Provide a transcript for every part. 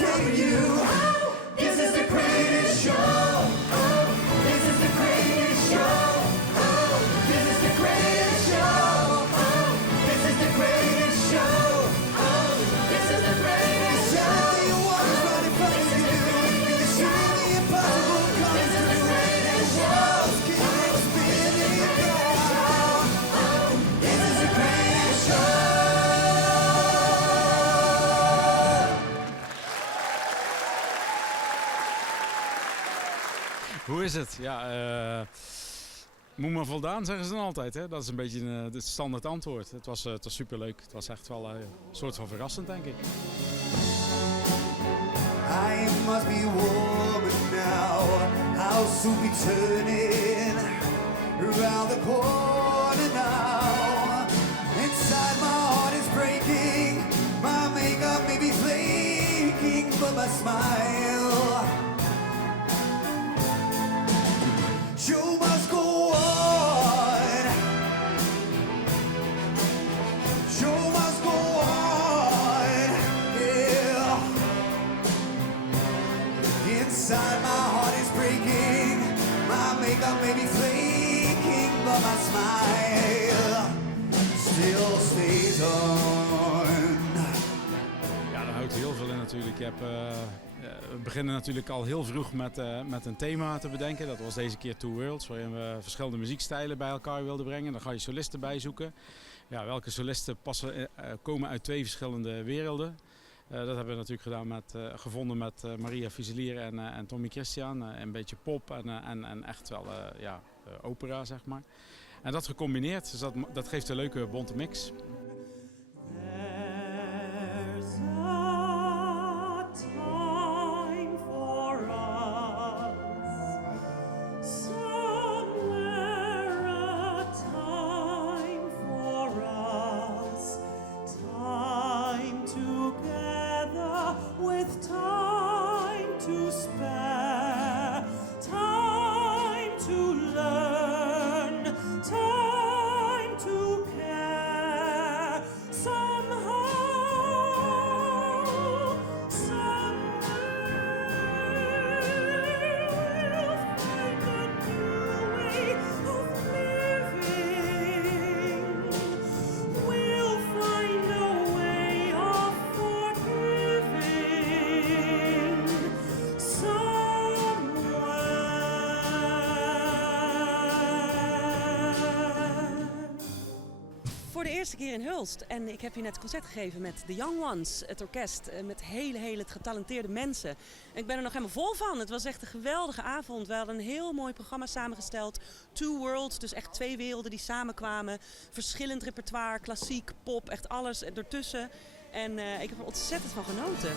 dedicating you. This is the greatest show. This is the greatest show. This is the greatest show. This is the greatest show. This is the greatest show. Everything you want is right in front of you. You see the impossible coming through. This is the greatest show. Keep spinning it down. This is the greatest show. Hoe is het? Ja, moet maar voldaan, zeggen ze dan altijd. Hè? Dat is een beetje het standaard antwoord. Het was superleuk. Het was echt wel een soort van verrassend, denk ik. I must be warming now. I'll soon be turning around the corner now. Inside my heart is breaking. My makeup may be flaking, but my smile. Show must go on. Show must go on. Yeah. Inside my heart is breaking. My makeup may be flaking, but my smile still stays on. Ja, daar houdt heel veel in natuurlijk. We beginnen natuurlijk al heel vroeg met een thema te bedenken. Dat was deze keer Two Worlds, waarin we verschillende muziekstijlen bij elkaar wilden brengen. Dan ga je solisten bijzoeken. Ja, welke solisten komen uit twee verschillende werelden. Dat hebben we natuurlijk gevonden met Maria Fuselier en Tommy Christian. Een beetje pop en echt wel opera, zeg maar. En dat gecombineerd, dus dat geeft een leuke bonte mix. There's a time for us, somewhere a time for us, time together with time to spare, time to learn, time to care. Somehow, somewhere, we'll find a new way of living. We'll find a way of forgiving. Somewhere. Voor de eerste keer in Hulst. En ik heb hier net een concert gegeven met The Young Ones, het orkest. Met hele getalenteerde mensen. En ik ben er nog helemaal vol van. Het was echt een geweldige avond. We hadden een heel mooi programma samengesteld. Two Worlds, dus echt twee werelden die samenkwamen. Verschillend repertoire, klassiek, pop, echt alles ertussen. En ik heb er ontzettend van genoten.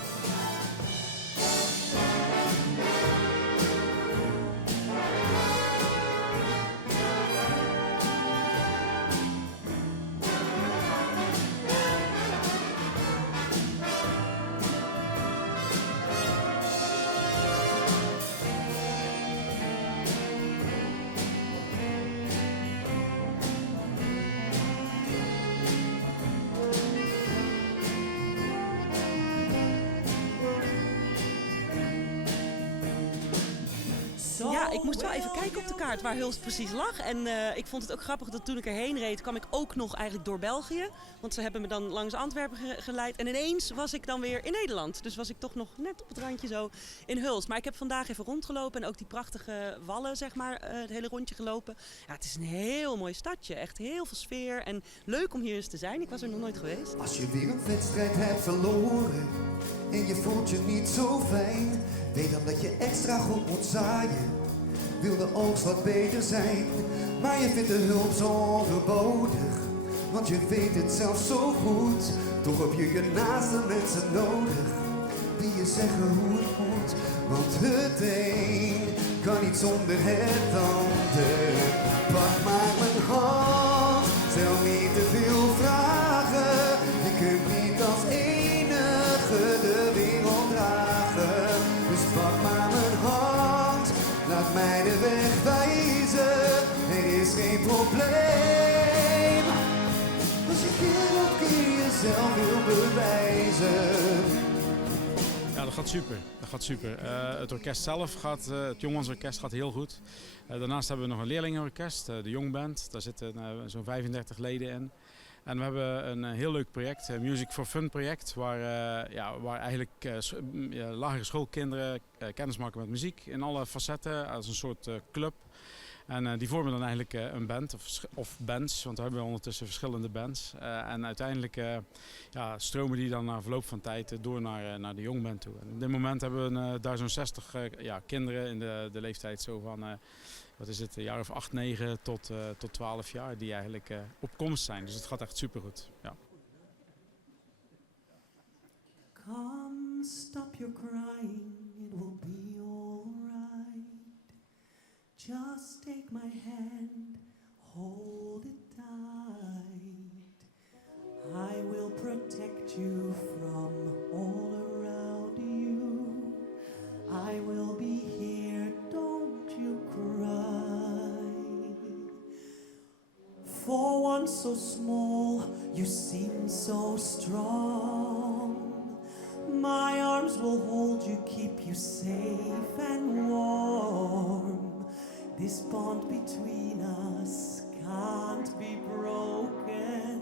Ja, ik moest wel even kijken op de kaart waar Hulst precies lag. En ik vond het ook grappig dat toen ik erheen reed, kwam ik ook nog eigenlijk door België. Want ze hebben me dan langs Antwerpen geleid. En ineens was ik dan weer in Nederland. Dus was ik toch nog net op het randje zo in Hulst. Maar ik heb vandaag even rondgelopen en ook die prachtige wallen, zeg maar, het hele rondje gelopen. Ja, het is een heel mooi stadje. Echt heel veel sfeer en leuk om hier eens te zijn. Ik was er nog nooit geweest. Als je weer een wedstrijd hebt verloren en je voelt je niet zo fijn, weet dan dat je extra goed moet zaaien. Wil de oogst wat beter zijn, maar je vindt de hulp zo overbodig. Want je weet het zelf zo goed, toch heb je je naaste mensen nodig die je zeggen hoe het moet. Want het een kan niet zonder het ander. Pak maar mijn hand, stel niet te veel vragen. Je kunt niet als enige de wereld dragen. Dus pak maar mijn hand, laat mij de weg wijzen. Er is geen probleem als je keer op keer jezelf wil bewijzen. Ja, dat gaat super. Dat gaat super. Het orkest zelf gaat, het jongensorkest gaat heel goed. Daarnaast hebben we nog een leerlingenorkest, de Jongband. Daar zitten zo'n 35 leden in. En we hebben een heel leuk project, Music for Fun project, waar eigenlijk lagere schoolkinderen kennis maken met muziek in alle facetten, als een soort club. En die vormen dan eigenlijk een band of bands, want we hebben ondertussen verschillende bands. En uiteindelijk stromen die dan na verloop van tijd door naar de jongband toe. En op dit moment hebben we daar zo'n 60 kinderen in de leeftijd zo van, wat is het, een jaar of 8, 9 tot 12 jaar die eigenlijk op komst zijn. Dus het gaat echt supergoed. Ja. Come, stop your crying, it will be alright. Just take my hand, hold it tight. I will protect you from all around you. I will be here, don't you cry. For one so small, you seem so strong. My arms will hold you, keep you safe and warm. This bond between us can't be broken.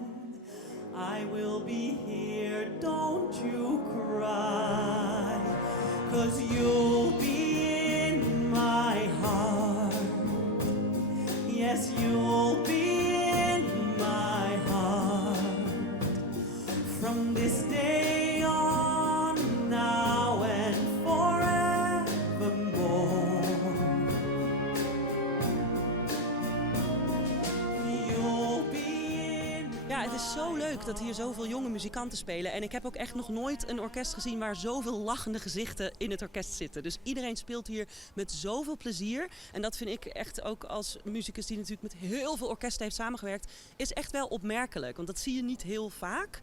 I will be here, don't you cry. 'Cause you'll be in my heart. Yes, you'll be in my heart. From this day on, now and forevermore. Ja, het is zo leuk dat hier zoveel jonge muzikanten spelen. En ik heb ook echt nog nooit een orkest gezien waar zoveel lachende gezichten in het orkest zitten. Dus iedereen speelt hier met zoveel plezier. En dat vind ik echt ook als muzikus die natuurlijk met heel veel orkesten heeft samengewerkt, is echt wel opmerkelijk. Want dat zie je niet heel vaak.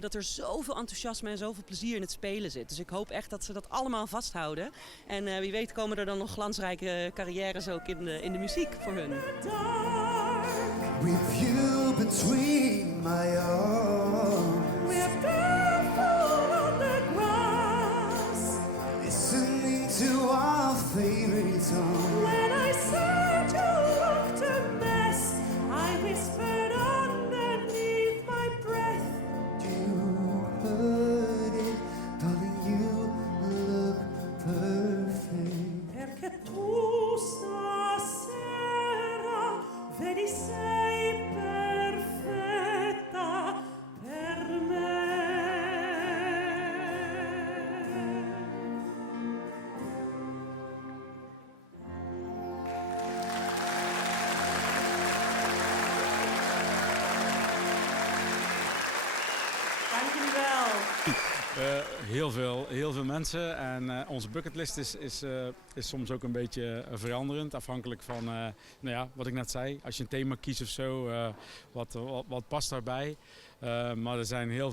Dat er zoveel enthousiasme en zoveel plezier in het spelen zit. Dus ik hoop echt dat ze dat allemaal vasthouden. En wie weet komen er dan nog glansrijke carrières ook in de muziek voor hun. With you between my arms, We're barefoot on the grass. listening to our favorite song. When I said you looked a mess, I whispered underneath my breath. You heard it, darling, you look perfect. Perché tu stasera vedi sei perfetta per me. Dank jullie wel. Heel veel mensen en onze bucketlist is soms ook een beetje veranderend, afhankelijk van wat ik net zei. Als je een thema kiest of zo, wat past daarbij. Maar er zijn heel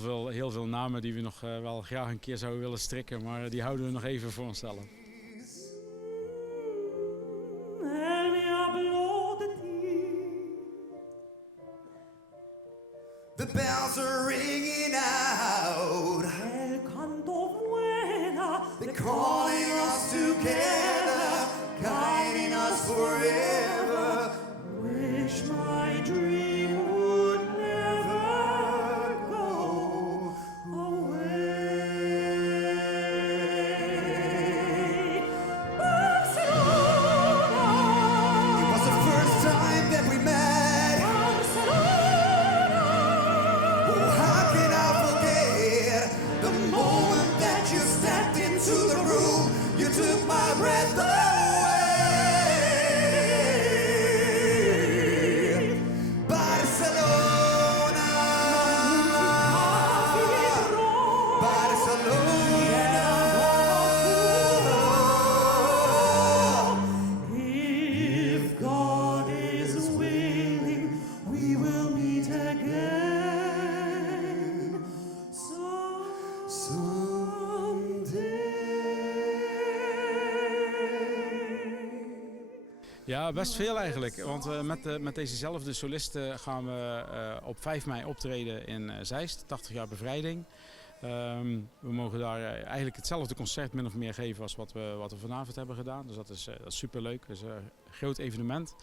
veel namen die we nog wel graag een keer zouden willen strikken, maar die houden we nog even voor onszelf. El mi habló de ti. The bells are ringing out. El canto vuela. They're calling us together, guiding us forever. Wish my dream would never go away. Barcelona. It was the first time that we met. Barcelona. Oh, how can I forget the moment that you stepped into the room? You took my breath away. Barcelona, Barcelona. If God is willing, we will meet again someday. Ja, best veel eigenlijk. Want met dezezelfde solisten gaan we op 5 mei optreden in Zeist, 80 jaar bevrijding. We mogen daar eigenlijk hetzelfde concert min of meer geven als wat we vanavond hebben gedaan. Dus dat is superleuk. Dat is een groot evenement.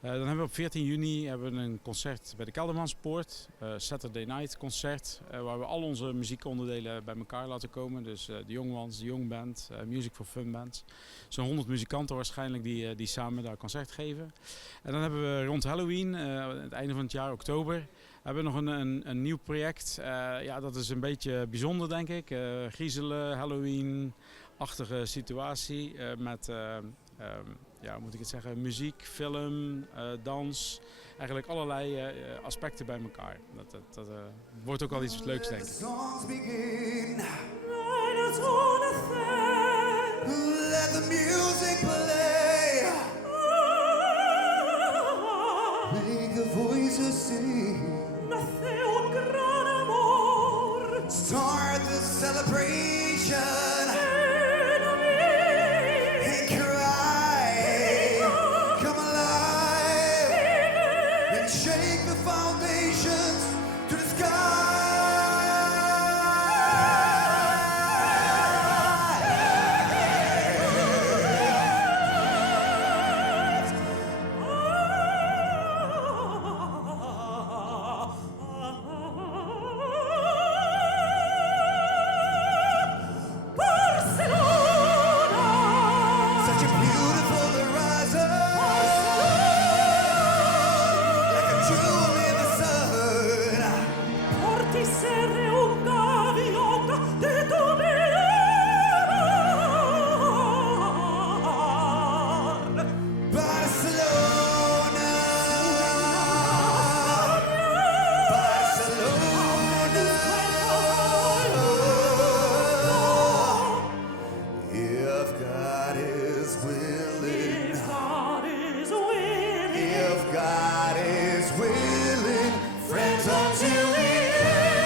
Dan hebben we op 14 juni een concert bij de Keldermanspoort. Saturday Night concert. Waar we al onze muziekonderdelen bij elkaar laten komen. Dus de Young Ones, de Young Band, Music for Fun Bands. Zo'n 100 muzikanten waarscheinlijk die samen daar concert geven. En dan hebben we rond Halloween, het einde van het jaar, oktober, hebben we nog een nieuw project. Dat is een beetje bijzonder, denk ik. Griezelen, Halloween-achtige situatie met, hoe moet ik het zeggen, muziek, film, dans. Eigenlijk allerlei aspecten bij elkaar. Dat wordt ook wel iets leuks, denk ik. Songs begin. Let us all affair. Let the music play. Make the voices sing. Nace un gran amor. Start the celebration. And cry. Come alive. And shake the foundations to the sky. Such a beautiful horizon, like a jewel in the sun. Porti serre un gaviota de tu mirar. Barcelona, Barcelona. If God is willing, If God is willing, if God is willing, friends until the end.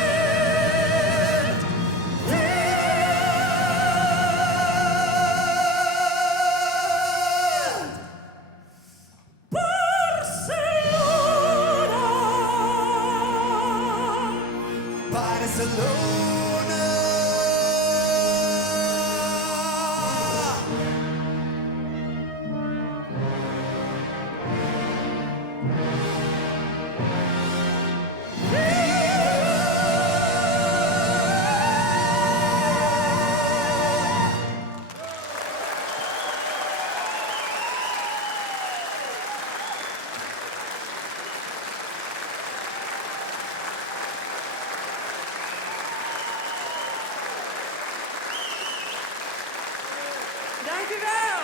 Barcelona. Barcelona. Dank u wel.